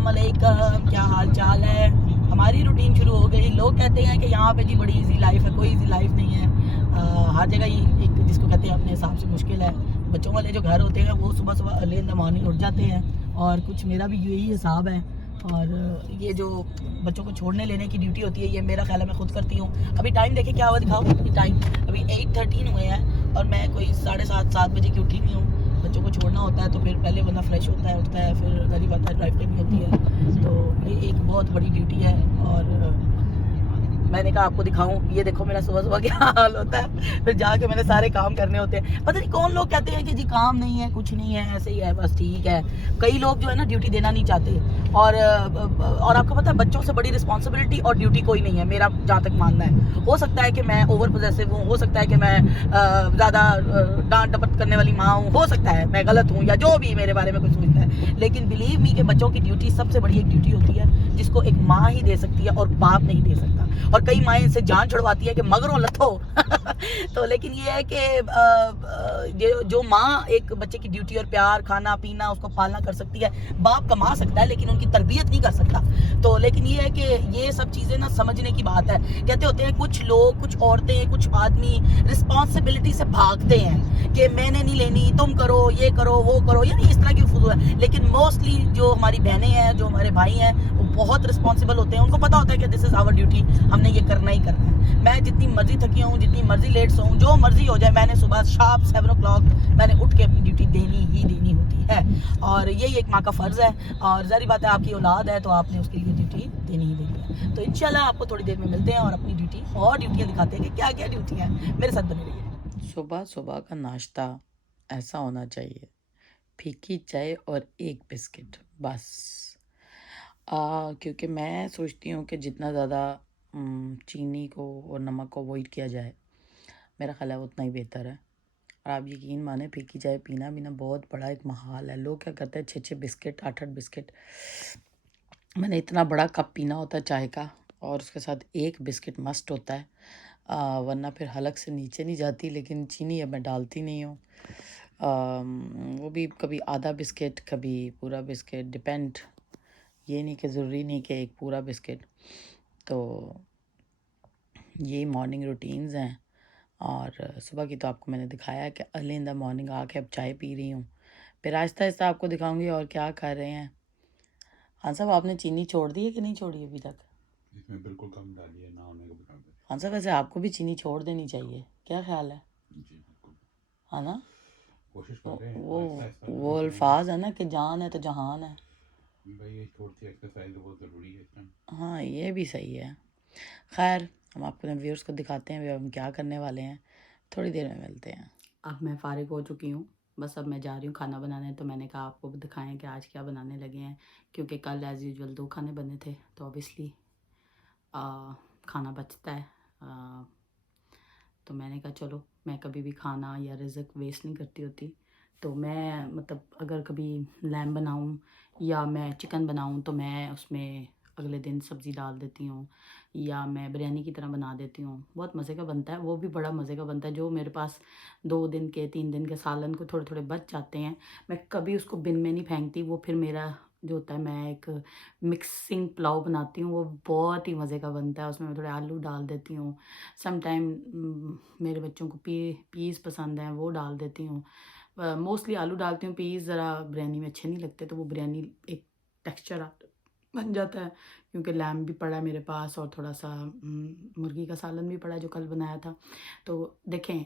अस्सलाम वालेकुम, क्या हाल चाल है। हमारी रूटीन शुरू हो गई। लोग कहते हैं कि यहाँ पे जी बड़ी इजी लाइफ है, कोई इजी लाइफ नहीं है। हर जगह ही एक जिसको कहते हैं अपने हिसाब से मुश्किल है। बच्चों वाले जो घर होते हैं वो सुबह सुबह अर्ली इन द मॉर्निंग उठ जाते हैं और कुछ मेरा भी यही हिसाब है। और ये जो बच्चों को छोड़ने लेने की ड्यूटी होती है ये मेरा ख्याल है मैं खुद करती हूँ। अभी टाइम देखे क्या हुआ दिखाओ, टाइम अभी 8:13 हुए हैं और मैं कोई 7:30 बजे की उठी हुई हूँ। बच्चों को छोड़ना होता है तो फिर पहले बंदा फ्रेश होता है, उठता है, फिर गली बात है ड्राइव करनी होती है। तो ये एक बहुत बड़ी ड्यूटी है और मैंने कहा आपको दिखाऊं। ये देखो मेरा सुबह सुबह क्या हाल होता है, फिर जाके मैंने सारे काम करने होते हैं। पता नहीं कौन लोग कहते हैं कि जी काम नहीं है, कुछ नहीं है, ऐसे ही है, बस ठीक है। कई लोग जो है ना ड्यूटी देना नहीं चाहते और आपको पता है बच्चों से बड़ी रिस्पॉन्सिबिलिटी और ड्यूटी कोई नहीं है, मेरा जहाँ तक मानना है। हो सकता है कि मैं ओवर पोजेसिव हूँ, हो सकता है कि मैं ज़्यादा डांट डपट करने वाली माँ हूँ, हो सकता है मैं गलत हूँ या जो भी मेरे बारे में कुछ सोचता है, लेकिन बिलीव मी कि बच्चों की ड्यूटी सबसे बड़ी एक ड्यूटी होती है जिसको एक माँ ही दे सकती है और बाप नहीं दे सकता। और कई माएँ इनसे जान छुड़वाती है कि मगरों लथो तो लेकिन ये है कि जो माँ एक बच्चे की ड्यूटी और प्यार, खाना पीना, उसको पालना कर सकती है, बाप कमा सकता है लेकिन उनकी तरबियत नहीं कर सकता। तो लेकिन ये है कि ये सब चीजें ना समझने की बात है। कहते होते हैं कुछ लोग, कुछ औरतें, कुछ आदमी रिस्पॉन्सिबिलिटी से भागते हैं कि मैंने नहीं लेनी, तुम करो, ये करो, वो करो, यानी इस तरह की फजूल है। लेकिन मोस्टली जो हमारी बहनें हैं, जो हमारे भाई हैं, वो बहुत रिस्पॉन्सिबल होते हैं। उनको पता होता है कि दिस इज आवर ड्यूटी, हमने ये करना ही करना है। मैं जितनी मर्जी थकी हूँ, जितनी मर्जी लेट सोऊं, जो मर्जी हो जाए, मैंने सुबह शार्प 7 o'clock मैंने उठ के अपनी ड्यूटी देनी ही देनी होती है। और यही एक माँ का फर्ज है और जारी बात है आपकी औलाद है तो आपने उसके लिए ड्यूटी देनी ही देनी है। तो इंशाल्लाह आपको थोड़ी देर में मिलते हैं और अपनी ड्यूटी और ड्यूटियाँ दिखाते हैं कि क्या क्या ड्यूटी है। मेरे साथ बने रहिए। सुबह सुबह का नाश्ता ऐसा होना चाहिए, फीकी चाय और एक बिस्किट बस। क्योंकि मैं सोचती हूँ कि जितना ज़्यादा चीनी को और नमक को अवॉइड किया जाए, मेरा ख्याल है उतना ही बेहतर है। और आप यकीन माने फीकी चाय पीना भी ना बहुत बड़ा एक महाल है। लोग क्या करते हैं, 6-6 बिस्किट, 8-8 बिस्किट। मैंने इतना बड़ा कप पीना होता है चाय का और उसके साथ एक बिस्किट मस्ट होता है, वरना फिर हलक से नीचे नहीं जाती। लेकिन चीनी अब मैं डालती नहीं हूँ। वो भी कभी आधा बिस्किट, कभी पूरा बिस्किट, डिपेंड। ये नहीं कि ज़रूरी नहीं कि एक पूरा बिस्किट। तो ये मॉर्निंग रूटीन्स हैं। और सुबह की तो आपको मैंने दिखाया है कि अर्ली इन द मॉर्निंग आके अब चाय पी रही हूँ। फिर आहिस्ता आहिस्ता आपको दिखाऊंगी और क्या कर रहे हैं। हाँ साहब, आपने चीनी छोड़ दी है कि नहीं छोड़ी अभी तक? इसमें बिल्कुल कम डालिए, ना होने को बता दें। हाँ साहब, वैसे आपको भी चीनी छोड़ देनी चाहिए, क्या ख्याल है? जी बिल्कुल, हाँ ना? कोशिश कर वो रहे हैं, वो आहिस्ता आहिस्ता वो छोड़ रहे हैं। अल्फाज है ना कि जान है तो जहान है। भाई ये छोड़ती एक्सरसाइज बहुत ज़रूरी है इस टाइम। हाँ, ये भी सही है। खैर, हम आपको व्यूअर्स को दिखाते हैं अभी हम क्या करने वाले हैं। थोड़ी देर में मिलते हैं। अब मैं फ़ारिग हो चुकी हूँ, बस अब मैं जा रही हूँ खाना बनाने। तो मैंने कहा आपको भी दिखाएं कि आज क्या बनाने लगे हैं, क्योंकि कल एज़ यूजुअल 2 खाने बने थे तो ऑब्वियसली खाना बचता है। तो मैंने कहा चलो, मैं कभी भी खाना या रिज़्क वेस्ट नहीं करती होती। तो मैं मतलब अगर कभी लैम बनाऊँ या मैं चिकन बनाऊँ तो मैं उसमें अगले दिन सब्ज़ी डाल देती हूँ या मैं बिरयानी की तरह बना देती हूँ। बहुत मज़े का बनता है, वो भी बड़ा मज़े का बनता है। जो मेरे पास 2 दिन के 3 दिन के सालन को थोड़े थोड़े बच जाते हैं, मैं कभी उसको बिन में नहीं फेंकती। वो फिर मेरा जो होता है, मैं एक मिक्सिंग पुलाव बनाती हूँ, वो बहुत ही मज़े का बनता है। उसमें मैं थोड़े आलू डाल देती हूँ। सम टाइम मेरे बच्चों को पीस पसंद हैं, वो डाल देती हूँ। मोस्टली आलू डालती हूँ, पीस ज़रा बिरयानी में अच्छे नहीं लगते, तो वो बिरयानी एक टेक्सचर बन जाता है। क्योंकि लैम्ब भी पड़ा है मेरे पास और थोड़ा सा मुर्गी का सालन भी पड़ा है जो कल बनाया था। तो देखें,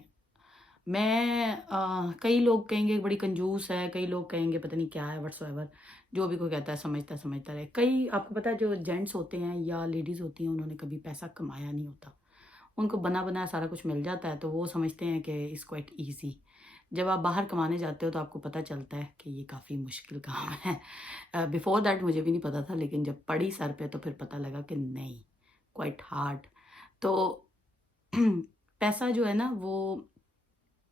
मैं कई लोग कहेंगे बड़ी कंजूस है, कई लोग कहेंगे पता नहीं क्या है, व्हाट्सएवर। जो भी कोई कहता है समझता समझता रहे। कई आपको पता है जो जेंट्स होते हैं या लेडीज़ होती हैं, उन्होंने कभी पैसा कमाया नहीं होता, उनको बना बनाया सारा कुछ मिल जाता है, तो वो समझते हैं कि इट्स क्वाइट ईजी। जब आप बाहर कमाने जाते हो तो आपको पता चलता है कि ये काफ़ी मुश्किल काम है। बिफोर दैट मुझे भी नहीं पता था, लेकिन जब पड़ी सर पे तो फिर पता लगा कि नहीं, क्वाइट हार्ड। तो पैसा जो है ना, वो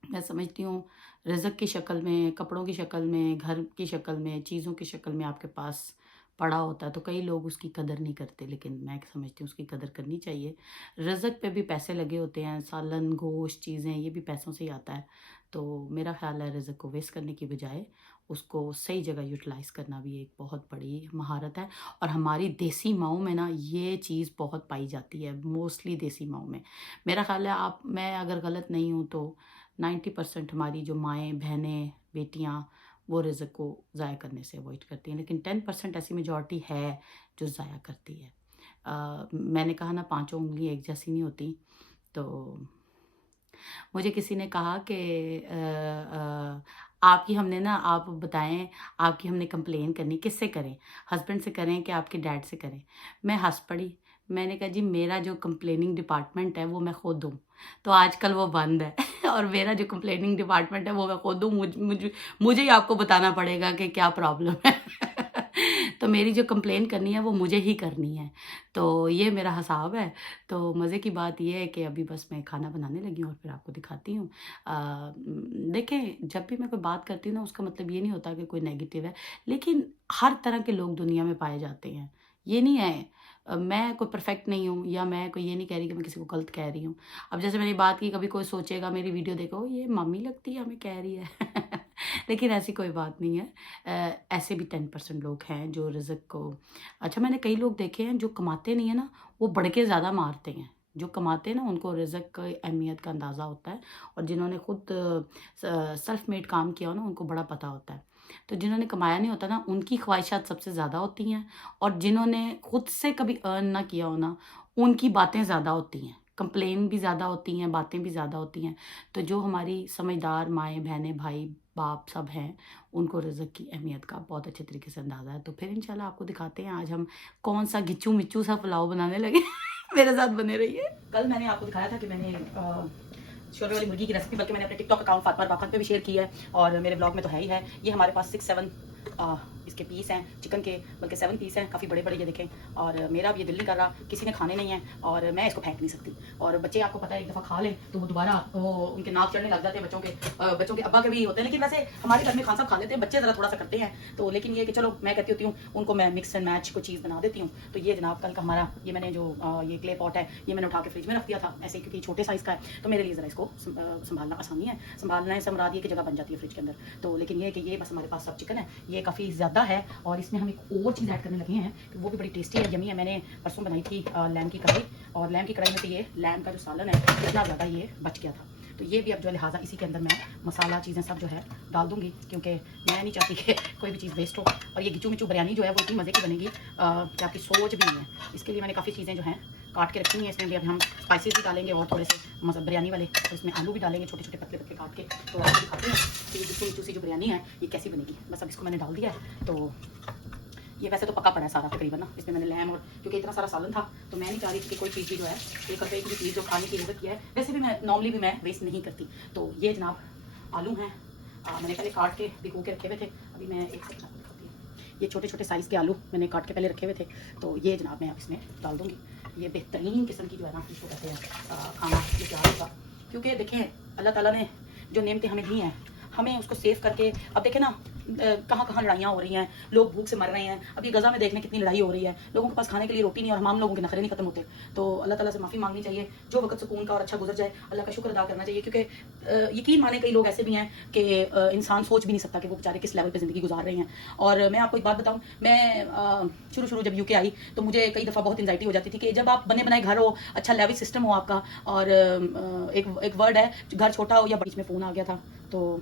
मैं समझती हूँ रिज़्क की शक्ल में, कपड़ों की शक्ल में, घर की शक्ल में, चीज़ों की शक्ल में आपके पास पड़ा होता है। तो कई लोग उसकी कदर नहीं करते, लेकिन मैं समझती हूँ उसकी कदर करनी चाहिए। रिज़्क पे भी पैसे लगे होते हैं, सालन, गोश्त, चीज़ें, ये भी पैसों से ही आता है। तो मेरा ख़्याल है रिज़्क को वेस्ट करने की बजाय उसको सही जगह यूटिलाइज़ करना भी एक बहुत बड़ी महारत है। और हमारी देसी माँओं में ना ये चीज़ बहुत पाई जाती है, मोस्टली देसी माँओं में। मेरा ख़्याल है मैं अगर गलत नहीं हूँ तो 90% हमारी जो माएँ, बहनें, बेटियाँ वो रिज़्क को ज़ाया करने से अवॉइड करती हैं, लेकिन 10% ऐसी मेजॉरिटी है जो ज़ाया करती है। मैंने कहा ना, पाँचों उँगलियाँ एक जैसी नहीं होती। तो मुझे किसी ने कहा कि आपकी हमने ना, आप बताएं, आपकी हमने कंप्लेन करनी, किससे करें, हस्बैंड से करें कि आपके डैड से करें? मैं हंस पड़ी। मैंने कहा जी, मेरा जो कंप्लेनिंग डिपार्टमेंट है वो मैं खुद हूँ, तो आजकल वो बंद है और मेरा जो कंप्लेनिंग डिपार्टमेंट है वो मैं खुद हूँ। मुझे ही आपको बताना पड़ेगा कि क्या प्रॉब्लम है तो मेरी जो कंप्लेन करनी है वो मुझे ही करनी है। तो ये मेरा हिसाब है। तो मज़े की बात ये है कि अभी बस मैं खाना बनाने लगी हूँ और फिर आपको दिखाती हूँ। देखें, जब भी मैं कोई बात करती हूँ ना, उसका मतलब ये नहीं होता कि कोई नेगेटिव है, लेकिन हर तरह के लोग दुनिया में पाए जाते हैं। ये नहीं है मैं कोई परफेक्ट नहीं हूँ, या मैं कोई ये नहीं कह रही कि मैं किसी को गलत कह रही हूँ। अब जैसे मैंने बात की, कभी कोई सोचेगा मेरी वीडियो देखो, ये मम्मी लगती है हमें कह रही है लेकिन ऐसी कोई बात नहीं है। ऐसे भी 10% लोग हैं जो रिज़्क को, अच्छा, मैंने कई लोग देखे हैं जो कमाते नहीं है ना, वो बढ़ के ज़्यादा मारते हैं। जो कमाते हैं ना, उनको रिज़्क की अहमियत का अंदाज़ा होता है, और जिन्होंने खुद सेल्फ मेड काम किया हो ना, उनको बड़ा पता होता है। तो जिन्होंने कमाया नहीं होता ना, उनकी ख्वाहिशात सबसे ज़्यादा होती हैं, और जिन्होंने खुद से कभी अर्न ना किया हो ना, उनकी बातें ज़्यादा होती हैं, कंप्लेन भी ज़्यादा होती हैं, बातें भी ज़्यादा होती हैं। तो जो हमारी समझदार माएँ, बहनें, भाई, बाप सब हैं, उनको रिज़्क की अहमियत का बहुत अच्छे तरीके से अंदाज़ा है। तो फिर इंशाल्लाह आपको दिखाते हैं आज हम कौन सा गिच्चू मिच्चू सा पुलाव बनाने लगे मेरे साथ बने रहिए। कल मैंने आपको दिखाया था कि मैंने शोरमे वाली मुर्गी की रेसिपी, बल्कि मैंने अपने टिकटॉक अकाउंट फातिमा रवाफत पे भी शेयर की है, और मेरे ब्लॉग में तो है ही है। ये हमारे पास 6-7 इसके पीस हैं चिकन के, बल्कि 7 पीस हैं, काफ़ी बड़े बड़े ये देखें। और मेरा अब ये दिल नहीं कर रहा, किसी ने खाने नहीं है, और मैं इसको फेंक नहीं सकती। और बच्चे, आपको पता है, एक दफ़ा खा लें तो वो दोबारा उनके नाक चढ़ने लग जाते हैं। बच्चों के अब्बा के भी होते हैं, लेकिन वैसे हमारे घर में खान साहब खा लेते हैं, बच्चे ज़रा थोड़ा सा करते हैं। तो लेकिन ये कि चलो, मैं कहती होती हूँ उनको, मैं मिक्स एंड मैच कोई चीज़ बना देती हूँ। तो ये जनाब कल का हमारा, ये मैंने जो ये क्ले पॉट है, ये मैंने उठा के फ्रिज में रख दिया था ऐसे, क्योंकि छोटे साइज़ का है, तो मेरे लिए ज़रा इसको संभालना आसानी है। संभालना है, समराद ये की जगह बन जाती है फ्रिज के अंदर। तो लेकिन ये कि ये बस हमारे पास सब चिकन है, ये काफ़ी ज़्यादा है, और इसमें हम एक और चीज़ ऐड करने लगे हैं, वो भी बड़ी टेस्टी है, यमी है। मैंने परसों बनाई थी लैम की कढ़ाई, और लैम की कढ़ाई में तो ये लैम का जो सालन है, इतना ज़्यादा ये बच गया था। तो ये भी अब जो है, लिहाजा इसी के अंदर मैं मसाला चीज़ें सब जो है डाल दूँगी, क्योंकि मैं नहीं चाहती कि कोई भी चीज़ वेस्ट हो। और ये गिचू मिचू बिरयानी जो है वो इतनी मज़े की बनेगी कि आपकी सोच भी नहीं है। इसके लिए मैंने काफ़ी चीज़ें जो हैं काट के रखी हुई हैं। इसमें भी अब हम स्पाइसेस भी डालेंगे, और थोड़े से बिरयानी वाले, और इसमें आलू भी डालेंगे छोटे छोटे पतले पतले काट के। तो आपको दिखाते हैं कि ये गिचू मिचू सी जो बिरयानी है ये कैसी बनेगी। बस अब इसको मैंने डाल दिया है। तो ये वैसे तो पका पड़ा है सारा तकरीबन ना, इसमें मैंने लैम, और क्योंकि इतना सारा सालन था तो मैं नहीं चाह रही थी कि कोई चीज़ भी जो है, एक रुपये की भी चीज़ जो खाने की ज़रूरत की है, वैसे भी मैं नॉर्मली भी मैं वेस्ट नहीं करती। तो ये जनाब आलू हैं, मैंने पहले काट के भिगो के रखे हुए थे। अभी मैं एक सेकंड आपको दिखाती हूँ। ये छोटे छोटे साइज़ के आलू मैंने काट के पहले रखे हुए थे। तो ये जनाब मैं अब इसमें डाल दूँगी। ये बेहतरीन किस्म की जो है ना, इसको कहते हैं खाना, ये तैयार होगा। क्योंकि देखें, अल्लाह ताला ने जो नेमतें हमें दी हैं, हमें उसको सेव करके, अब देखें ना कहाँ कहाँ लड़ाइयाँ हो रही हैं, लोग भूख से मर रहे हैं। अभी गज़ा में देखने कितनी लड़ाई हो रही है, लोगों के पास खाने के लिए रोटी नहीं, और हम लोगों के नखरे नहीं खत्म होते। तो अल्लाह ताला से माफ़ी मांगनी चाहिए। जो वक्त सुकून का और अच्छा गुजर जाए, अल्लाह का शुक्र अदा करना चाहिए। क्योंकि यकीन माने, कई लोग ऐसे भी हैं कि इंसान सोच भी नहीं सकता कि वो बेचारे किस लेवल पर ज़िंदगी गुजार रहे हैं। और मैं आपको एक बात बताऊँ, मैं शुरू जब UK आई तो मुझे कई दफ़ा बहुत एंजाइटी हो जाती थी कि जब आप बने बनाए घर हो, अच्छा लेविश सिस्टम हो आपका, और एक वर्ड है, घर छोटा हो या बीच में फ़ोन आ गया था। तो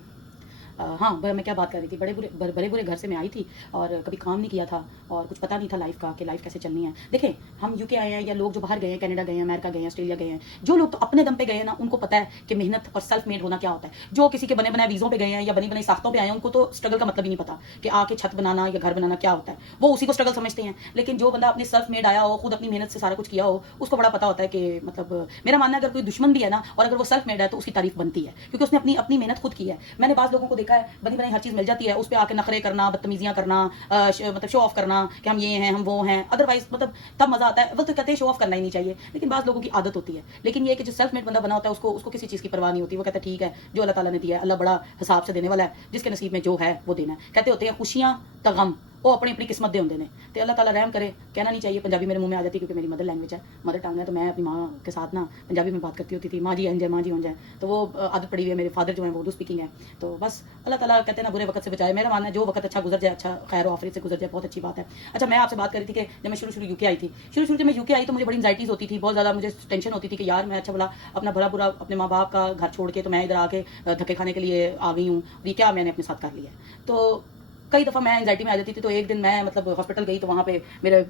हाँ, मैं क्या बात कर रही थी, बड़े बुरे घर से मैं आई थी, और कभी काम नहीं किया था, और कुछ पता नहीं था लाइफ का कि लाइफ कैसे चलनी है। देखें, हम UK आए हैं, या लोग जो बाहर गए हैं, कनाडा गए हैं, अमेरिका गए हैं, ऑस्ट्रेलिया गए हैं, जो लोग तो अपने दम पे गए हैं ना, उनको पता है कि मेहनत और सेल्फ मेड होना क्या होता है। जो किसी के बने बनाए वीज़ों पे गए हैं या बनी बनाई साख्तों पे आए हैं, उनको तो स्ट्रगल का मतलब ही नहीं पता कि आके छत बनाना या घर बनाना क्या होता है। वो उसी को स्ट्रगल समझते हैं। लेकिन जो बंदा अपने सेल्फ मेड आया हो, खुद अपनी मेहनत से सारा कुछ किया हो, उसको बड़ा पता होता है कि मतलब, मेरा मानना है, अगर कोई दुश्मन भी है ना, और अगर वो सेल्फ मेड है, तो उसकी तारीफ बनती है, क्योंकि उसने अपनी मेहनत खुद की है। मैंने बाज़ लोगों को देखा है, बनी बनाई हर चीज़ मिल जाती है, उस पर आके नखरे करना, बदतमीजियाँ करना, मतलब शो ऑफ करना कि हम ये हैं, हम वो हैं। अदरवाइज मतलब तब मज़ा आता है। वो तो कहते हैं शो ऑफ करना ही नहीं चाहिए, लेकिन बाज़ लोगों की आदत होती है। लेकिन ये कि जो सेल्फ मेड बंदा बना होता है, उसको किसी चीज़ की परवाह नहीं होती। वो कहता है ठीक है, जो अल्लाह ताला ने दिया है, अल्लाह बड़ा हिसाब से देने वाला है, जिसके नसीब में जो है वो देना है। कहते होते हैं खुशियाँ तो गम वो अपनी अपनी किस्मत दे होंगे ने। तो अल्लाह ताला रहम करे, कहना नहीं चाहिए, पंजाबी मेरे मुंह में आ जाती क्योंकि मेरी मदर लैंग्वेज है, मदर टंग है। तो मैं अपनी माँ के साथ ना पंजाबी में बात करती होती थी, माँ जी अंज है, माँ जी अंज है। तो वो आदत पड़ी हुई है। मेरे फादर जो है वो उर्दू स्पीकिंग है। तो बस अल्लाह ताला कहते हैं ना बुरे वक्त से बचाए। मेरा मानना है जो वक्त अच्छा गुजर जाए, अच्छा खैर आफियत से गुजर जाए, बहुत अच्छी बात है। अच्छा, मैं आपसे बात कर रही थी कि जब मैं शुरू यूके आई थी, शुरू जब मैं यूके आई तो मुझे बड़ी एंजाइटीज होती थी, बहुत ज़्यादा मुझे टेंशन होती थी कि यार मैं अच्छा भला अपना भला बुरा अपने माँ बाप का घर छोड़ के तो मैं इधर आके धक्के खाने के लिए आ गई हूँ, ये क्या मैंने अपने साथ कर लिया है। तो कई दफ़ा मैं एंजाइटी में आ जाती थी। तो एक दिन मैं मतलब हॉस्पिटल गई तो वहाँ पे मेरे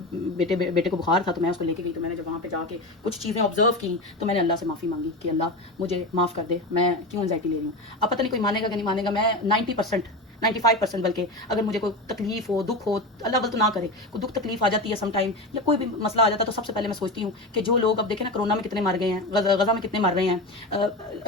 बेटे को बुखार था, तो मैं उसको लेके गई। तो मैंने जब वहाँ पे जाके कुछ चीज़ें ऑब्जर्व की तो मैंने अल्लाह से माफ़ी मांगी कि अल्लाह मुझे माफ़ कर दे, मैं क्यों एंजाइटी ले रही हूँ। अब पता नहीं कोई मानेगा कि नहीं मानेगा, मैं 95% बल्कि अगर मुझे कोई तकलीफ हो, दुख हो, अल्लाह वल तो ना करे, कोई दुख तकलीफ आ जाती है समटाइम या कोई भी मसला आ जाता है, तो सबसे पहले मैं सोचती हूँ कि जो लोग अब देखें ना कोरोना में कितने मर गए हैं, गज़ा में कितने मर रहे हैं,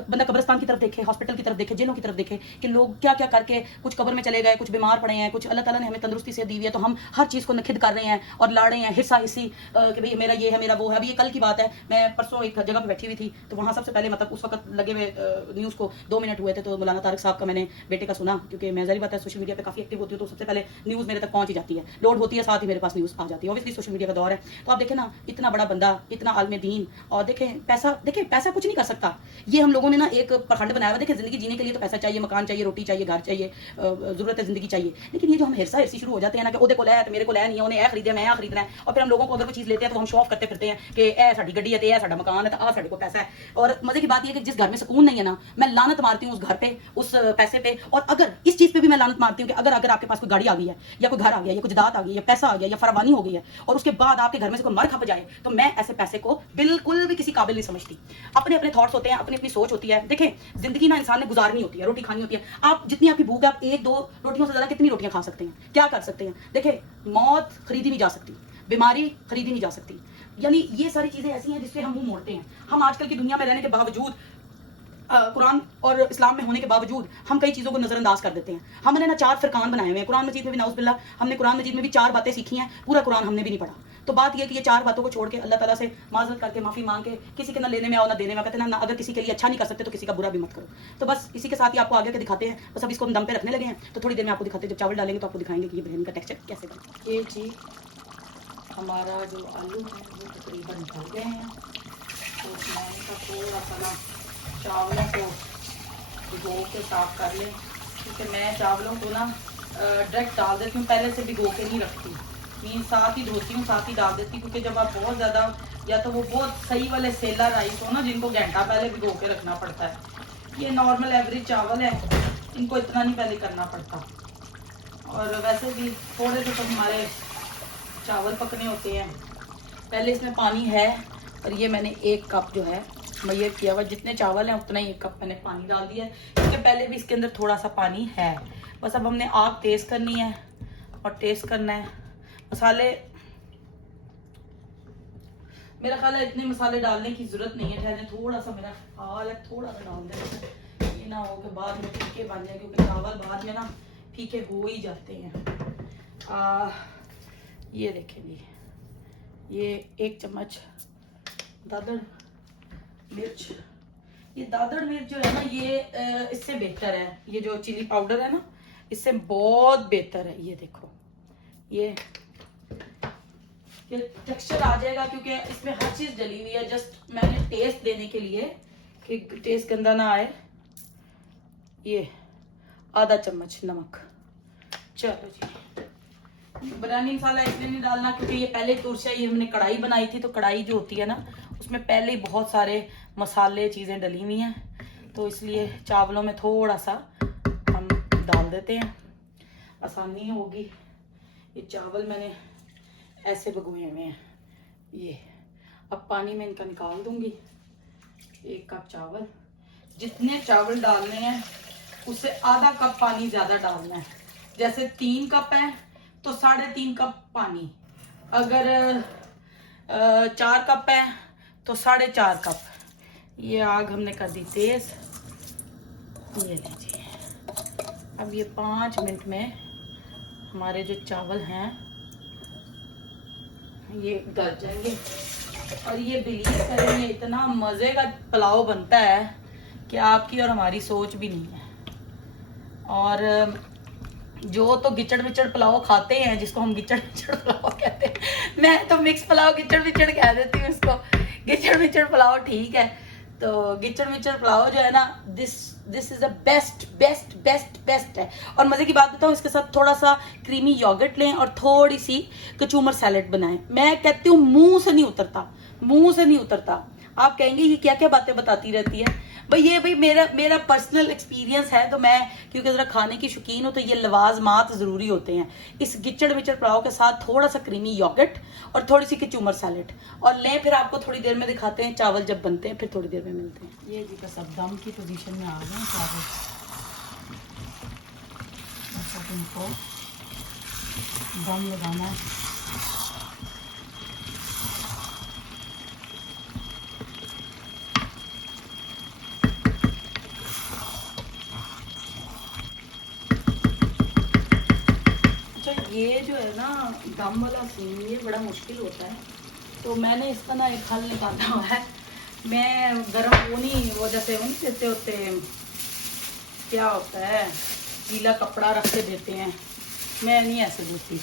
बंदा कब्रिस्तान की तरफ देखे, हॉस्पिटल की तरफ देखे, जेलों की तरफ देखे कि लोग क्या क्या करके कुछ कब्र में चले गए, कुछ बीमार पड़े हैं, कुछ अल्लाह ताला ने हमें तंदुरुस्ती से दी हुई है, तो हम हर चीज़ को नखिद कर रहे हैं और ला रहे हैं हिस्सा हिस्सी कि भाई मेरा ये है, मेरा वो है। अभी ये कल की बात है, मैं परसों एक जगह पर बैठी हुई थी, तो वहाँ सबसे पहले मतलब उस वक्त लगे हुए न्यूज़ को 2 मिनट हुए थे, तो मौलाना तारिक साहब का मैंने बेटे का सुना, क्योंकि मैं ज़ाहिर बात है सोशल मीडिया पे काफ़ी एक्टिव होती हूँ, तो सबसे पहले न्यूज़ मेरे तक पहुँच ही जाती है, लोड होती है, साथ ही मेरे पास न्यूज़ आ जाती है। ऑब्वियसली सोशल मीडिया का दौर है। तो आप देखें ना, इतना बड़ा बंदा, इतना आलम दीन, और देखें पैसा कुछ नहीं कर सकता। ये हम लोगों ने ना एक पखंड बनाया हुआ। देखिए ज़िंदगी जीने के लिए तो पैसा चाहिए, मकान चाहिए, रोटी चाहिए, घर चाहिए, ज़रूरत है, ज़िंदगी चाहिए। लेकिन ये जो हम हिरसा हिरसी शुरू हो जाते हैं ना कि ओदे को है तो मेरे को नहीं है, उन्हें खरीदे, मैं खरीदना है, और फिर हम लोगों को अगर कोई चीज़ लेते हैं तो हम शो ऑफ करते फिरते हैं कि ए साड़ी गड्डी है, तो साड़ा मकान है, तो साढ़े को पैसा है। और मजे की बात यह है कि जिस घर में सुकून नहीं है ना, मैं लानत मारती हूँ उस घर पे, उस पैसे पे। और अगर इस चीज़ पे भी मैं लानत मारती हूँ कि अगर आपके पास कोई गाड़ी आ गई है, या कोई घर आ गया, या कुछ दात आ गई, या पैसा आ गया, या फरावानी हो गई है, और उसके बाद आपके घर में से कोई मर खप जाए, तो मैं ऐसे पैसे को बिल्कुल भी किसी काबिल नहीं समझती। अपने अपने थॉट्स होते हैं, अपनी अपनी सोच होती है। देखें जिंदगी ना इंसान ने गुजारनी होती है, रोटी खानी होती है। आप जितनी आपकी भूख है, आप 1-2 रोटियों से ज़्यादा कितनी रोटियां खा सकते हैं, क्या कर सकते हैं। देखें मौत खरीदी नहीं जा सकती, बीमारी खरीदी नहीं जा सकती, यानी ये सारी चीज़ें ऐसी हैं जिससे हम मुंह मोड़ते हैं। हम आजकल की दुनिया में रहने के बावजूद, कुरान और इस्लाम में होने के बावजूद हम कई चीज़ों को नज़रअंदाज कर देते हैं। हमने ना 4 फ़िरकान बनाए हुए हैं। कुरान मजीद में भी नाउज़ुबिल्लाह, हमने कुरान मजीद में भी 4 बातें सीखी हैं, पूरा कुरान हमने भी नहीं पढ़ा। तो बात यह कि ये 4 बातों को छोड़ के अल्लाह ताला से माज़रत करके, माफ़ी मांग के, किसी के ना लेने में आओ ना देने में, कहते ना अगर किसी के लिए अच्छा नहीं कर सकते तो किसी का बुरा भी मत करो। तो बस इसी के साथ ही आपको आगे के दिखाते हैं। बस अब इसको हम दम पे रखने लगे हैं, तो थोड़ी देर में आपको दिखाते हैं। जब चावल डालेंगे तो आपको दिखाएंगे कि ये बिरयानी का टेक्सचर कैसे बनता है। ये जी हमारा जो आलू है वो तकरीबन भर गए हैं, तो मैंने का थोड़ा सा ना चावलों को भिगो के साफ कर लें, क्योंकि मैं चावलों को ना डायरेक्ट डाल देती हूँ, पहले से भिगो के नहीं रखती, मीन साथ ही धोती हूँ, साथ ही डाल देती हूँ। क्योंकि जब आप बहुत ज़्यादा, या तो वो बहुत सही वाले सेला राइस हो ना, जिनको घंटा पहले भिगो के रखना पड़ता है, ये नॉर्मल एवरेज चावल है, इनको इतना नहीं पहले करना पड़ता। और वैसे भी थोड़े से तो हमारे चावल पकने होते हैं। पहले इसमें पानी है, और ये मैंने 1 कप जो है मैयत किया हुआ, जितने चावल हैं उतना ही 1 कप मैंने पानी डाल दिया है, क्योंकि पहले भी इसके अंदर थोड़ा सा पानी है। बस अब हमने आग तेज़ करनी है और टेस्ट करना है। मसाले मेरा ख्याल है इतने मसाले डालने की ज़रूरत नहीं है, ठहरने थोड़ा सा, मेरा ख्याल है थोड़ा सा डाल दें, ये ना हो कि बाद में फीके बन जाए, क्योंकि चावल बाद में ना फीके हो ही जाते हैं। ये देखें जी, ये 1 चम्मच दादड़ मिर्च, ये दादड़ मिर्च जो है ना, ये इससे बेहतर है, ये जो चिली पाउडर है ना, इससे बहुत बेहतर है। ये देखो, ये टेक्सचर आ जाएगा, क्योंकि इसमें हर चीज़ डली हुई है। जस्ट मैंने टेस्ट देने के लिए कि टेस्ट गंदा ना आए, ये आधा चम्मच नमक। चलो जी, बिरयानी मसाला इसलिए नहीं डालना क्योंकि ये पहले तुरशा, ये हमने कढ़ाई बनाई थी, तो कढ़ाई जो होती है ना, उसमें पहले ही बहुत सारे मसाले चीज़ें डली हुई हैं, तो इसलिए चावलों में थोड़ा सा हम डाल देते हैं, आसानी होगी। ये चावल मैंने ऐसे भिगोए हुए हैं, ये अब पानी में इनका निकाल दूंगी। 1 कप चावल, जितने चावल डालने हैं उससे आधा कप पानी ज़्यादा डालना है। जैसे 3 कप है तो 3.5 कप पानी, अगर 4 कप है तो 4.5 कप। ये आग हमने कर दी तेज़, ये लीजिए। अब ये 5 मिनट में हमारे जो चावल हैं ये गल जाएंगे, और ये बिलीव करेंगे इतना मज़े का पुलाव बनता है कि आपकी और हमारी सोच भी नहीं है। और जो तो गिचड़ विचड़ पुलाव खाते हैं, जिसको हम गिचड़ विचड़ पुलाव कहते हैं, मैं तो मिक्स पुलाव गिचड़ विचड़ कह देती हूँ इसको। गिचड़ विचड़ पुलाव ठीक है। तो गिचड़ विचड़ पुलाव जो है ना, this is the best best best best है। और मजे की बात बताऊँ, इसके साथ थोड़ा सा क्रीमी योगर्ट लें और थोड़ी सी कचूमर सैलेड बनाएं। मैं कहती हूँ मुंह से नहीं उतरता, मुंह से नहीं उतरता। आप कहेंगे ये क्या क्या बातें बताती रहती है भाई। ये भाई मेरा पर्सनल एक्सपीरियंस है। तो मैं क्योंकि जरा खाने की शौकीन हूँ, तो ये लवाजमात ज़रूरी होते हैं। इस गिचड़ विचड़ पुलाव के साथ थोड़ा सा क्रीमी योगर्ट और थोड़ी सी कचूमर सैलेड और लें। फिर आपको थोड़ी देर में दिखाते हैं चावल जब बनते हैं, फिर थोड़ी देर में मिलते हैं। ये जी बस अब दम की पोजीशन में आ गए हैं चावल। बस अब इनको दम लगाना है। ये जो है ना दम वाला सीन, ये बड़ा मुश्किल होता है। तो मैंने इसका ना एक हल निकाला हुआ है। मैं गर्म वो जैसे वो नहीं देते होते, क्या होता है, गीला कपड़ा रख के देते हैं, मैं नहीं ऐसे देती।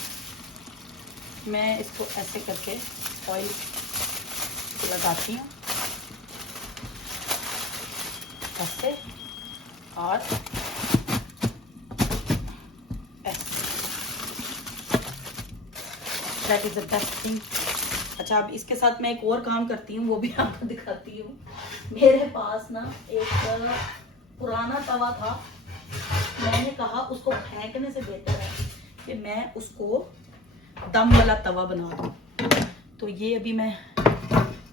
मैं इसको ऐसे करके ऑयल लगाती हूँ ऐसे, और that is the best thing. अच्छा, अब इसके साथ मैं एक और काम करती हूँ, वो भी आपको दिखाती हूँ। मेरे पास ना एक पुराना तवा था, मैंने कहा उसको फेंकने से बेहतर है कि मैं उसको दम वाला तवा बना दूँ। तो ये अभी मैं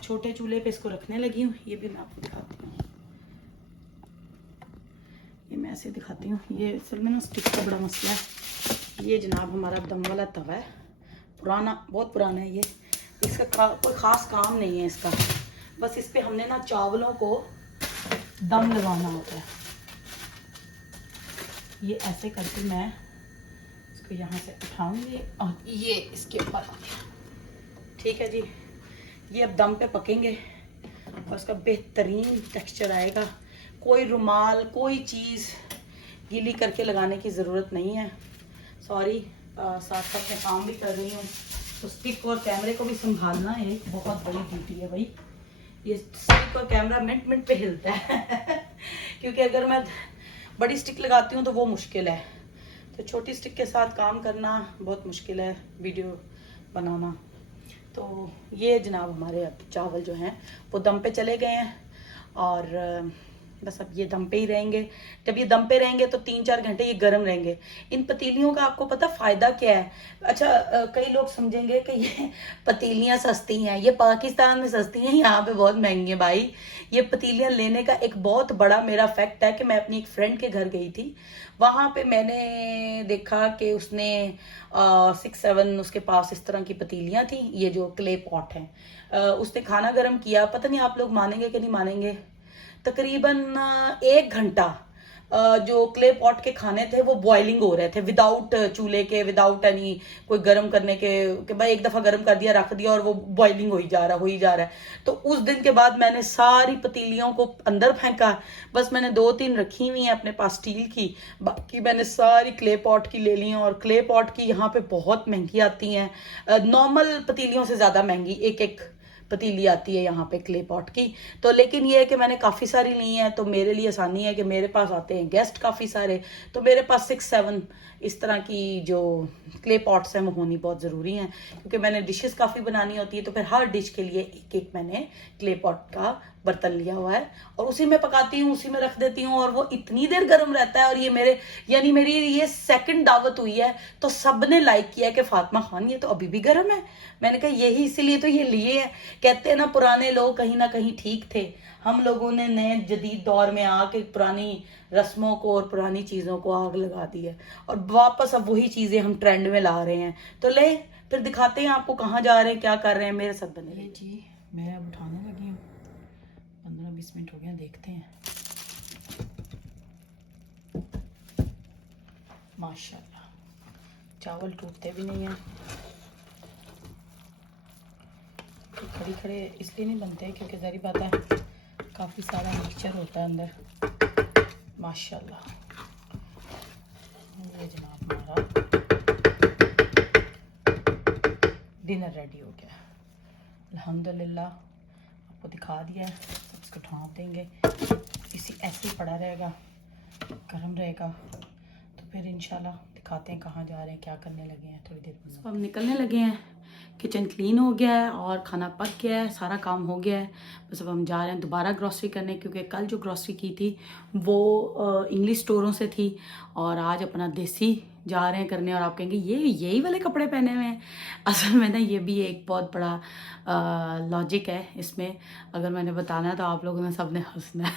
छोटे चूल्हे पे इसको रखने लगी हूँ। ये भी मैं आपको दिखाती हूँ, ये मैं ऐसे दिखाती हूँ। ये असल में ना स्टिक का बड़ा मसला है। ये जनाब हमारा दम वाला तवा है, पुराना, बहुत पुराना है ये। इसका कोई ख़ास काम नहीं है इसका, बस इस पे हमने ना चावलों को दम लगाना होता है। ये ऐसे करके मैं इसको यहाँ से उठाऊंगी और ये इसके ऊपर आ गया। ठीक है जी, ये अब दम पे पकेंगे और उसका बेहतरीन टेक्सचर आएगा। कोई रुमाल, कोई चीज़ गीली करके लगाने की ज़रूरत नहीं है। सॉरी, साथ साथ मैं काम भी कर रही हूँ, तो स्टिक और कैमरे को भी संभालना एक बहुत बड़ी ड्यूटी है भाई। ये स्टिक और कैमरा मिनट मिनट पे हिलता है क्योंकि अगर मैं बड़ी स्टिक लगाती हूँ तो वो मुश्किल है, तो छोटी स्टिक के साथ काम करना बहुत मुश्किल है, वीडियो बनाना। तो ये जनाब हमारे अब चावल जो हैं वो दम पे चले गए हैं और बस अब ये दम पे ही रहेंगे। जब ये दम पे रहेंगे तो 3-4 घंटे ये गर्म रहेंगे। इन पतीलियों का आपको पता फ़ायदा क्या है? अच्छा, कई लोग समझेंगे कि ये पतीलियाँ सस्ती हैं, ये पाकिस्तान में सस्ती हैं, यहाँ पे बहुत महंगी है भाई। ये पतीलियाँ लेने का एक बहुत बड़ा मेरा फैक्ट है कि मैं अपनी एक फ्रेंड के घर गई थी, वहाँ पे मैंने देखा कि उसने 6-7 उसके पास इस तरह की पतीलियाँ थी, ये जो क्ले पॉट हैं। उसने खाना गर्म किया, पता नहीं आप लोग मानेंगे कि नहीं मानेंगे, तकरीबन 1 घंटा जो क्ले पॉट के खाने थे वो बॉइलिंग हो रहे थे, विदाउट चूल्हे के, विदाउट एनी कोई गर्म करने के, कि भाई एक दफ़ा गर्म कर दिया, रख दिया और वो बॉइलिंग हो ही जा रहा है। तो उस दिन के बाद मैंने सारी पतीलियों को अंदर फेंका। बस मैंने 2-3 रखी हुई हैं अपने पास स्टील की, बाकी मैंने सारी क्ले पॉट की ले ली हैं। और क्ले पॉट की यहाँ पे बहुत महंगी आती हैं, नॉर्मल पतीलियों से ज़्यादा महंगी एक पतीली आती है यहाँ पे क्ले पॉट की। तो लेकिन ये है कि मैंने काफ़ी सारी ली हैं, तो मेरे लिए आसानी है कि मेरे पास आते हैं गेस्ट काफ़ी सारे, तो मेरे पास 6-7 इस तरह की जो क्ले पॉट्स हैं वो होनी बहुत ज़रूरी हैं, क्योंकि मैंने डिशेस काफ़ी बनानी होती है। तो फिर हर डिश के लिए एक मैंने क्ले पॉट का बर्तन लिया हुआ है और उसी में पकाती हूँ, उसी में रख देती हूँ और वो इतनी देर गर्म रहता है। और ये मेरी ये सेकंड दावत हुई है, तो सबने लाइक किया कि फातिमा खान ये तो अभी भी गर्म है। मैंने कहा यही इसीलिए तो ये लिए हैं। कहते हैं ना पुराने लोग कहीं ना कहीं ठीक थे, हम लोगों ने नए जदीद दौर में आके पुरानी रस्मों को और पुरानी चीज़ों को आग लगा दी है और वापस अब वही चीज़ें हम ट्रेंड में ला रहे हैं। तो ले फिर दिखाते हैं आपको कहाँ जा रहे हैं, क्या कर रहे हैं, मेरे साथ बने रहिए। जी मैं अब उठाने लगी हूँ, 15-20 मिनट हो गया, देखते हैं। माशाल्लाह चावल टूटते भी नहीं हैं। खड़े खड़े इसलिए नहीं बनते क्योंकि ज़ाहिर बात है काफ़ी सारा मिक्सचर होता है अंदर। माशाल्लाह ये जनाब हमारा डिनर रेडी हो गया अल्हम्दुलिल्लाह। आपको दिखा दिया है, इसको ढाँप देंगे, इसी ऐसे ही पड़ा रहेगा, गर्म रहेगा। तो फिर इंशाल्लाह दिखाते हैं कहाँ जा रहे हैं, क्या करने लगे हैं। थोड़ी देर में हम निकलने लगे हैं। किचन क्लीन हो गया है और खाना पक गया है, सारा काम हो गया है। बस अब हम जा रहे हैं दोबारा ग्रॉसरी करने, क्योंकि कल जो ग्रॉसरी की थी वो इंग्लिश स्टोरों से थी और आज अपना देसी जा रहे हैं करने। और आप कहेंगे ये यही वाले कपड़े पहने हुए हैं। असल में ना ये भी एक बहुत बड़ा लॉजिक है इसमें, अगर मैंने बताना तो आप लोगों ने सबने हंसना है।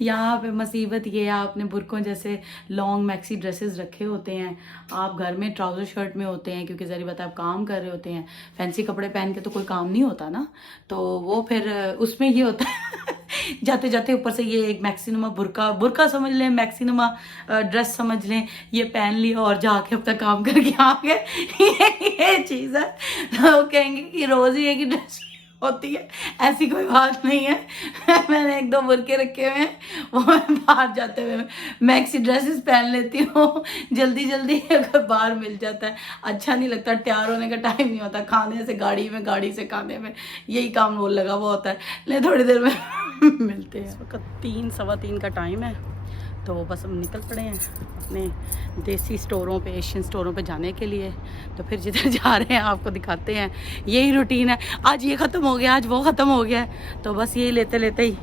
यहाँ पे मुसीबत ये है, आपने बुरकों जैसे लॉन्ग मैक्सी ड्रेसेस रखे होते हैं, आप घर में ट्राउज़र शर्ट में होते हैं, क्योंकि ज़री बात है आप काम कर रहे होते हैं, फैंसी कपड़े पहन के तो कोई काम नहीं होता ना। तो वो फिर उसमें ये होता है जाते जाते ऊपर से ये एक मैक्सिनुमा बुरका समझ लें, मैक्सिनुमा ड्रेस समझ लें, ये पहन लिया और जाके अपना काम करके आ गए। ये चीज़ है। तो कहेंगे कि रोज़ ही एक ही ड्रेस होती है, ऐसी कोई बात नहीं है। मैंने एक दो बुरके रखे हुए हैं, वो मैं बाहर जाते हुए मैक्सी ड्रेसेस पहन लेती हूँ, जल्दी जल्दी अगर बाहर मिल जाता है अच्छा नहीं लगता, तैयार होने का टाइम नहीं होता, खाने से गाड़ी से खाने में यही काम रोल लगा हुआ होता है। ले थोड़ी देर में मिलते हैं। इस वक्त 3 सवा 3 का टाइम है, तो बस हम निकल पड़े हैं अपने देसी स्टोरों पे, एशियन स्टोरों पे जाने के लिए। तो फिर जिधर जा रहे हैं आपको दिखाते हैं। यही रूटीन है, आज ये ख़त्म हो गया, आज वो ख़त्म हो गया है, तो बस यही लेते लेते ही।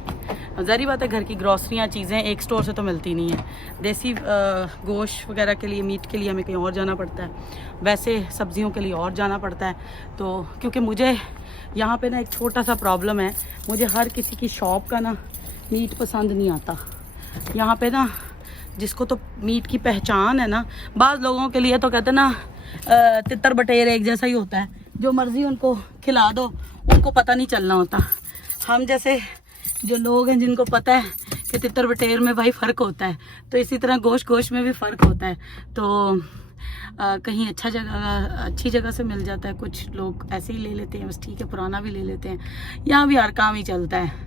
ज़ाहिर बात है घर की ग्रॉसरियाँ चीज़ें एक स्टोर से तो मिलती नहीं है। देसी गोश्त वगैरह के लिए, मीट के लिए हमें कहीं और जाना पड़ता है, वैसे सब्जियों के लिए और जाना पड़ता है। तो क्योंकि मुझे यहाँ पे ना एक छोटा सा प्रॉब्लम है, मुझे हर किसी की शॉप का ना मीट पसंद नहीं आता। यहाँ पे ना जिसको तो मीट की पहचान है ना, बाज़ लोगों के लिए तो कहते हैं ना तितर बटेर एक जैसा ही होता है, जो मर्ज़ी उनको खिला दो उनको पता नहीं चलना होता। हम जैसे जो लोग हैं जिनको पता है कि तितर बटेर में भाई फ़र्क होता है, तो इसी तरह गोश्त में भी फ़र्क होता है। तो कहीं अच्छी जगह से मिल जाता है, कुछ लोग ऐसे ही ले लेते हैं, बस ठीक है, पुराना भी ले लेते हैं। यहाँ भी हर काम ही चलता है।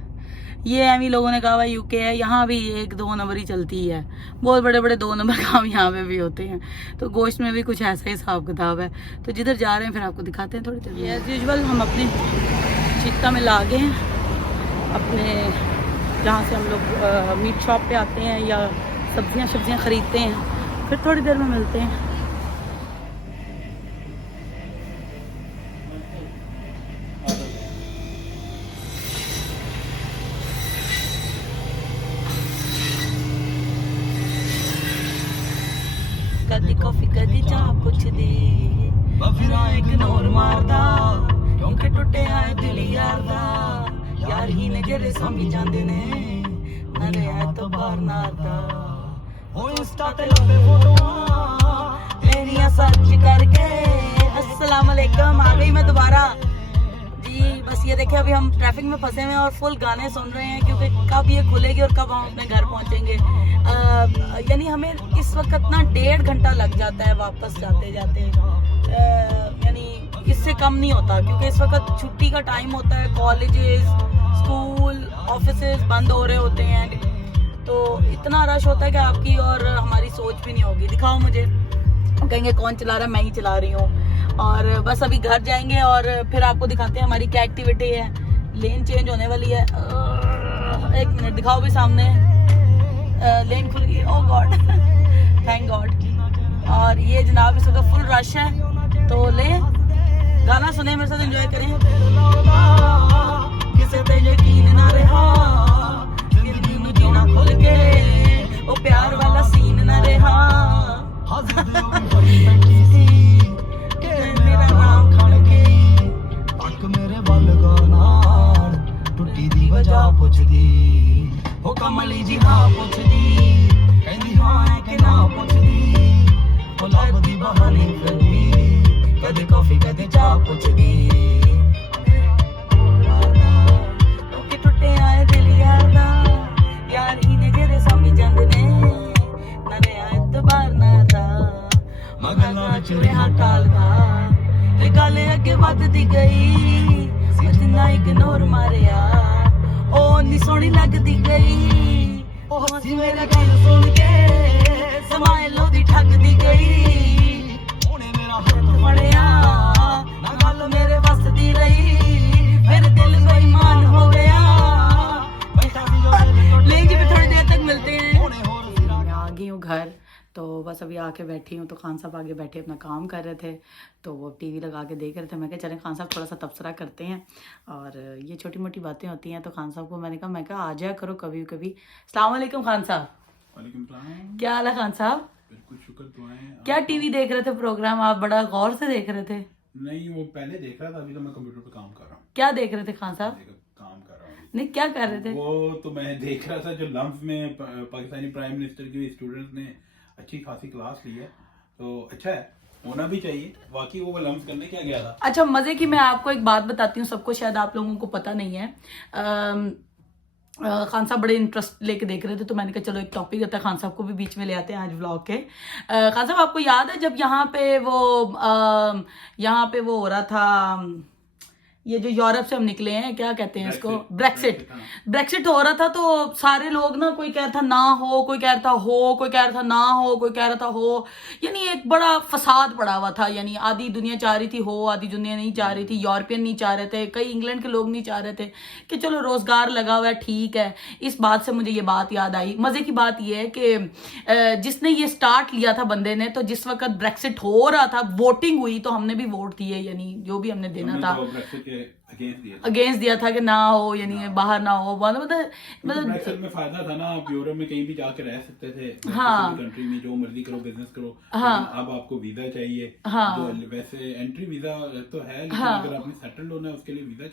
ये एमी लोगों ने कहा भाई यूके है, यहाँ भी 1-2 नंबर ही चलती है, बहुत बड़े बड़े 2 नंबर काम यहाँ पे भी होते हैं। तो गोश्त में भी कुछ ऐसा ही हिसाब किताब है। तो जिधर जा रहे हैं फिर आपको दिखाते हैं थोड़ी देर। एज़ यूजुअल हम अपने चित्ता में ला गए हैं, अपने जहाँ से हम लोग मीट शॉप पे आते हैं या सब्जियाँ ख़रीदते हैं। फिर थोड़ी देर में मिलते हैं। कदी कॉफी कदी चाह पुछदी, फिर इग्नोर मारदा, क्योंकि टुटे आए दिल यार दा, यार ही ने जेरे समझ जांदे ने, नरे है तो बाहर नारदा। ओ इंस्टा ते लबे फोटोआं तेरियां सर्च करके। अस्सलाम वालेकुम, आ गई मैं दोबारा जी। बस ये देखिए अभी हम ट्रैफिक में फंसे हुए हैं और फुल गाने सुन रहे हैं, क्योंकि कब ये खुलेगी और कब हम अपने घर पहुंचेंगे। यानी हमें इस वक्त ना 1.5 घंटा लग जाता है वापस जाते जाते, यानी इससे कम नहीं होता, क्योंकि इस वक्त छुट्टी का टाइम होता है, कॉलेजेस, स्कूल, ऑफिसेज बंद हो रहे होते हैं, तो इतना रश होता है कि आपकी और हमारी सोच भी नहीं होगी। दिखाओ मुझे, कहेंगे कौन चला रहा है, मैं ही चला रही हूँ। और बस अभी घर जाएंगे और फिर आपको दिखाते हैं हमारी क्या एक्टिविटी है। लेन चेंज होने वाली है, 1 मिनट दिखाओ भी सामने, लेन खुल गई, ओह गॉड, थैंक गॉड। और ये जनाब इस वक्त फुल रश है, तो ले गाना सुने, मेरे साथ एंजॉय करें। किसे ते यकीन ना रहा, जिंदगी में जीना खुल के, वो प्यार वाला सीन ना रहा। मेरा नाम खड़ गई, तक मेरे बल गाना, टुटी दी वजह पुछदी, ओ कमली जी हाँ पुछदी, कहंदी हाँ है कि ना पुछदी, ओ लगदी बहाने करदी, कदे कॉफी कदे चाह पुछदी। टुटे आए दिल यार दा, यार ही ने जेरे समझ जांदे ने, नरे आए दोबार ना दा, मगर ना चुरे हाँ टालदा, ते गल अगे वधदी गई, जिन्ना इग्नोर मारिया, ओ नी सोहनी लगदी गई, ओ हसी मेरा गल सुन के, समाए लो दी थकदी गई हुणे मेरा हाथ फड़िया ना गल मेरे वसदी रही मेरे दिल बेईमान हो गया ले जी थोड़ी देर तक मिलते हैं। मैं आ गई हूँ घर, तो बस अभी आके बैठी हूँ, तो खान साहब आगे बैठे अपना काम कर रहे थे, तो वो टीवी लगा के देख रहे थे। मैं कहा चलें खान साहब थोड़ा सा तबसरा करते हैं, और ये छोटी मोटी बातें होती हैं। तो खान साहब को मैं कहा आ जाया करो कभी कभी। अस्सलाम वालेकुम खान साहब। वालेकुम सलाम। क्या हाल है खान साहब? बिल्कुल शुक्र, दुआएं। क्या टीवी देख रहे थे प्रोग्राम? आप बड़ा गौर से देख रहे थे। नहीं, वो पहले देख रहा था, अभी तो मैं कंप्यूटर पे काम कर रहा हूँ। क्या देख रहे थे खान साहब? काम कर रहा हूँ। नहीं, क्या कर रहे थे? वो तो मैं देख रहा था जो लम्फ में पाकिस्तानी प्राइम मिनिस्टर की स्टूडेंट्स ने अच्छी खासी क्लास ली है, तो अच्छा है, होना भी चाहिए। वाकई वो लम्फ करने क्या गया था। अच्छा, मजे की मैं आपको एक बात बताती हूँ, सबको शायद आप लोगों को पता नहीं है। खान साहब बड़े इंटरेस्ट लेके देख रहे थे, तो मैंने कहा चलो एक टॉपिक होता है, खान साहब को भी बीच में ले आते हैं आज व्लॉग के। खान साहब, आपको याद है जब यहाँ पे वो हो रहा था, ये जो यूरोप से हम निकले हैं, क्या कहते हैं इसको, ब्रेक्सिट हो रहा था, तो सारे लोग ना, कोई कह रहा था ना हो, कोई कह रहा था हो, कोई कह रहा था ना हो, कोई कह रहा था हो, यानी एक बड़ा फसाद पड़ा हुआ था। यानी आधी दुनिया चाह रही थी हो, आधी दुनिया नहीं चाह रही थी। यूरोपियन नहीं चाह रहे थे, कई इंग्लैंड के लोग नहीं चाह रहे थे कि चलो रोजगार लगा हुआ है, ठीक है। इस बात से मुझे ये बात याद आई। मजे की बात ये है कि जिसने ये स्टार्ट लिया था बंदे ने, तो जिस वक्त ब्रेक्सिट हो रहा था, वोटिंग हुई, तो हमने भी वोट दिए, यानी जो भी हमने देना था अगेंस्ट दिया था कि ना हो, यानी बाहर ना हो। मतलब ब्रेक्सिट में फायदा था ना, आप यूरोप में कहीं भी जाके रह सकते थे, हाँ, कंट्री में जो मर्जी करो, बिजनेस करो, हाँ, अब आपको वीजा चाहिए। हाँ, जो वैसे एंट्री वीजा तो है, लेकिन हाँ, अगर आपने सेटल्ड होना है उसके लिए वीजा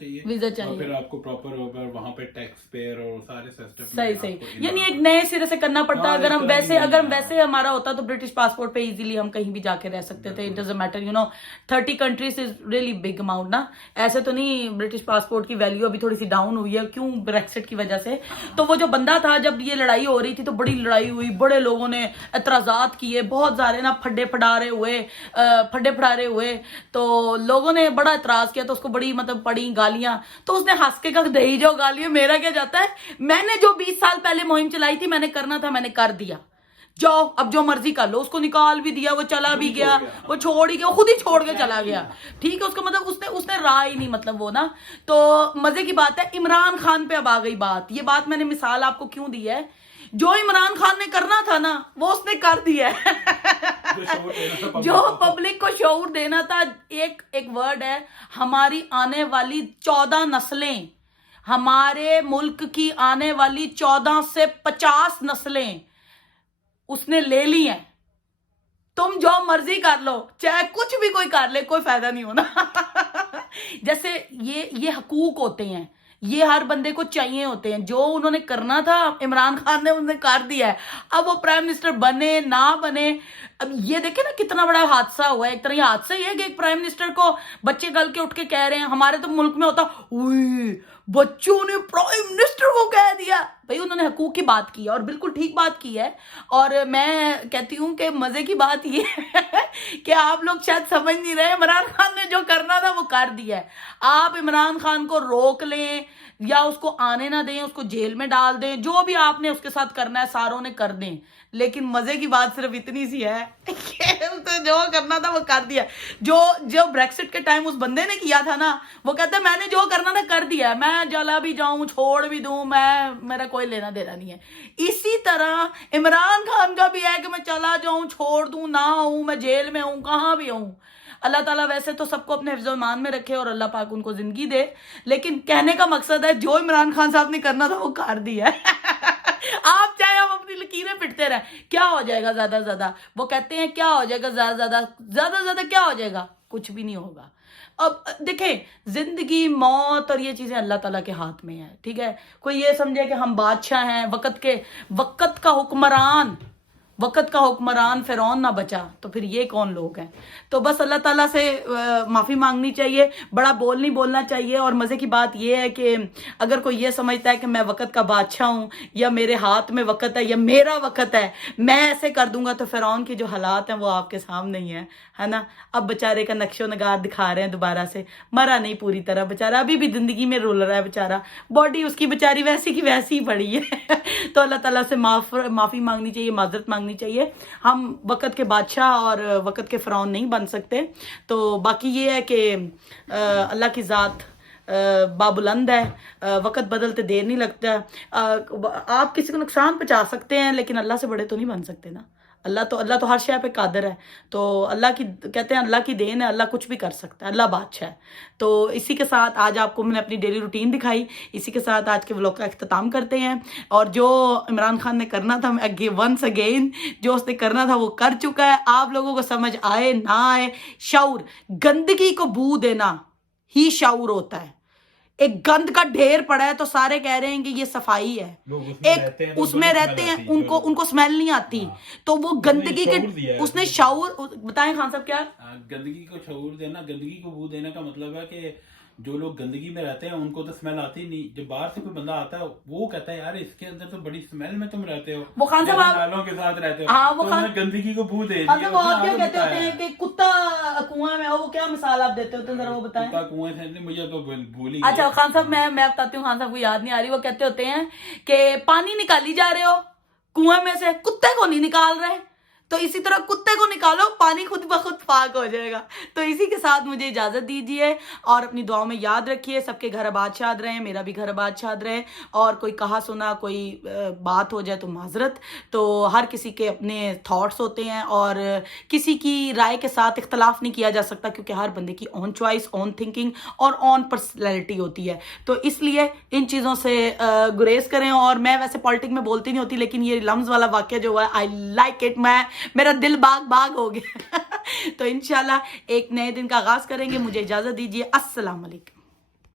चाहिए, और फिर आपको प्रॉपर वहाँ पे टैक्स पेयर और सारे सिस्टम सही, यानी एक नए सिरे से करना पड़ता। अगर हम वैसे हमारा होता तो ब्रिटिश पासपोर्ट पे इजीली हम कहीं भी जाके रह सकते थे। It doesn't matter, 30 countries is really big amount ना। ऐसे तो नहीं, ब्रिटिश पासपोर्ट की वैल्यू अभी थोड़ी सी डाउन हुई है, क्यों, ब्रेक्सिट की वजह से। तो वो जो बंदा था, जब ये लड़ाई हो रही थी, तो बड़ी लड़ाई हुई, बड़े लोगों ने एतराजात किए, बहुत सारे ना फड्डे फड़ारे हुए, तो लोगों ने बड़ा एतराज किया, तो उसको बड़ी मतलब पड़ी गालियां। तो उसने हंस के कहा दही जाओ गालियां, मेरा क्या जाता है, मैंने जो 20 साल पहले मुहिम चलाई थी, मैंने करना था, मैंने कर दिया, जाओ अब जो मर्जी कर लो। उसको निकाल भी दिया, वो चला भी गया, वो छोड़ ही गया, खुद ही छोड़ के चला गया, ठीक है। उसका मतलब उसने रहा ही नहीं, मतलब वो ना। तो मजे की बात है, इमरान खान पे अब आ गई बात। ये बात मैंने मिसाल आपको क्यों दी है, जो इमरान खान ने करना था ना, वो उसने कर दिया है। जो पब्लिक को शऊर देना था, एक वर्ड है, हमारी आने वाली 14 नस्लें, हमारे मुल्क की आने वाली 14 से 50 नस्लें उसने ले ली है। तुम जो मर्जी कर लो, चाहे कुछ भी कोई कर ले, कोई फायदा नहीं होना। जैसे ये हकूक होते हैं, ये हर बंदे को चाहिए होते हैं। जो उन्होंने करना था, इमरान खान ने उन्होंने कर दिया है। अब वो प्राइम मिनिस्टर बने ना बने, अब ये देखे ना कितना बड़ा हादसा हुआ है। एक तरह ये हादसा ही है कि एक प्राइम मिनिस्टर को बच्चे गल के उठ के कह रहे हैं। हमारे तो मुल्क में होता, बच्चों ने प्राइम मिनिस्टर को कह दिया। भाई उन्होंने हकूक की बात की है, और बिल्कुल ठीक बात की है। और मैं कहती हूँ कि मजे की बात ये है कि आप लोग शायद समझ नहीं रहे, इमरान खान ने जो करना था वो कर दिया है। आप इमरान खान को रोक लें या उसको आने ना दें, उसको जेल में डाल दें, जो भी आपने उसके साथ करना है सारों ने कर दें, लेकिन मजे की बात सिर्फ इतनी सी है कि उसने जो करना था वो कर दिया। जो ब्रेक्सिट के टाइम उस बंदे ने किया था ना, वो कहता है मैंने जो करना था कर दिया, मैं जला भी जाऊं, छोड़ भी दूं, मेरा कोई लेना देना नहीं है। इसी तरह इमरान खान का भी है कि मैं चला जाऊं, छोड़ दूं, ना हूं, मैं जेल में हूं, कहां भी हूं। अल्लाह ताला वैसे तो सबको अपने हिफ्ज़-ओ-ईमान में रखे और अल्लाह पाक उनको जिंदगी दे, लेकिन कहने का मकसद है जो इमरान खान साहब ने करना था वो कर दिया है। आप चाहे आप अपनी लकीरें पिटते रहे, क्या हो जाएगा ज्यादा ज्यादा, वो कहते हैं क्या हो जाएगा ज्यादा क्या हो जाएगा, कुछ भी नहीं होगा। अब देखें, जिंदगी मौत और ये चीजें अल्लाह ताला के हाथ में है, ठीक है। कोई ये समझे कि हम बादशाह हैं, वक्त का हुक्मरान फिरौन ना बचा, तो फिर ये कौन लोग हैं। तो बस अल्लाह ताला से माफ़ी मांगनी चाहिए, बड़ा बोल नहीं बोलना चाहिए। और मज़े की बात ये है कि अगर कोई ये समझता है कि मैं वक्त का बादशाह हूँ, या मेरे हाथ में वक्त है, या मेरा वक्त है, मैं ऐसे कर दूंगा, तो फिरौन के जो हालात हैं वो आपके सामने ही है ना। अब बेचारे का नक्शो नगार दिखा रहे हैं दोबारा से, मरा नहीं पूरी तरह बेचारा, अभी भी जिंदगी में रोल रहा है बेचारा, बॉडी उसकी बेचारी वैसी की वैसी ही पड़ी है। तो अल्लाह ताला से माफ़ी मांगनी चाहिए, माजरत मांगनी मांगनी चाहिए। हम वक़्त के बादशाह और वक़्त के फ़िरौन नहीं बन सकते। तो बाकी ये है कि अल्लाह की ज़ात बाबुलंद है, वक़्त बदलते देर नहीं लगता। आप किसी को नुकसान पहुंचा सकते हैं लेकिन अल्लाह से बड़े तो नहीं बन सकते ना। अल्लाह तो हर शय पे कादिर है। तो अल्लाह की कहते हैं अल्लाह की देन है, अल्लाह कुछ भी कर सकता है, अल्लाह बादशाह है। तो इसी के साथ आज आपको मैंने अपनी डेली रूटीन दिखाई। इसी के साथ आज के व्लॉग का अख्ताम करते हैं। और जो इमरान खान ने करना था वंस अगेन जो उसने करना था वो कर चुका है। आप लोगों को समझ आए ना आए, शऊर, गंदगी को बू देना ही शऊर होता है। एक गंद का ढेर पड़ा है तो सारे कह रहे हैं कि ये सफाई है। एक उसमें रहते हैं, उनको स्मेल नहीं आती। तो वो गंदगी के उसने शऊर, बताएं खान साहब क्या? गंदगी को शऊर देना, गंदगी को बू देने का मतलब है कि जो लोग गंदगी में रहते हैं उनको तो स्मेल आती नहीं। जब बाहर से कोई बंदा आता है वो कहता है यार इसके अंदर तो बड़ी स्मेल में तुम रहते हो, वो खान साहब नालों के साथ रहते हो। हाँ, वो तो गंदगी को बू दे। अच्छा, वो आप क्या कहते होते हैं कि कुत्ता कुआं में, वो क्या मिसाल आप देते होते हैं जरा वो बताएं। कुत्ता कुएं से नहीं, मुझे तो भूल ही। अच्छा खान साहब मैं बताती हूँ, खान साहब को याद नहीं आ रही। वो कहते होते हैं कि पानी निकाली जा रहे हो कुएं में से, कुत्ते को नहीं निकाल रहे। तो इसी तरह कुत्ते को निकालो, पानी खुद ब खुद पाक हो जाएगा। तो इसी के साथ मुझे इजाज़त दीजिए और अपनी दुआओं में याद रखिए सबके घर आबाद शाद रहें, मेरा भी घर आबाद शाद रहे। और कोई कहा सुना कोई बात हो जाए तो माजरत। तो हर किसी के अपने थॉट्स होते हैं और किसी की राय के साथ इख्तलाफ नहीं किया जा सकता, क्योंकि हर बंदे की ऑन चॉइस, ऑन थिंकिंग और ऑन पर्सनैलिटी होती है। तो इसलिए इन चीज़ों से गुरेज करें। और मैं वैसे पॉलिटिक में बोलती नहीं होती, लेकिन ये लम्स वाला वाक़या जो है, आई लाइक इट, मेरा दिल बाग हो गया। तो इंशाल्लाह एक नए दिन का आगाज करेंगे। मुझे इजाजत दीजिए। अस्सलाम वालेकुम।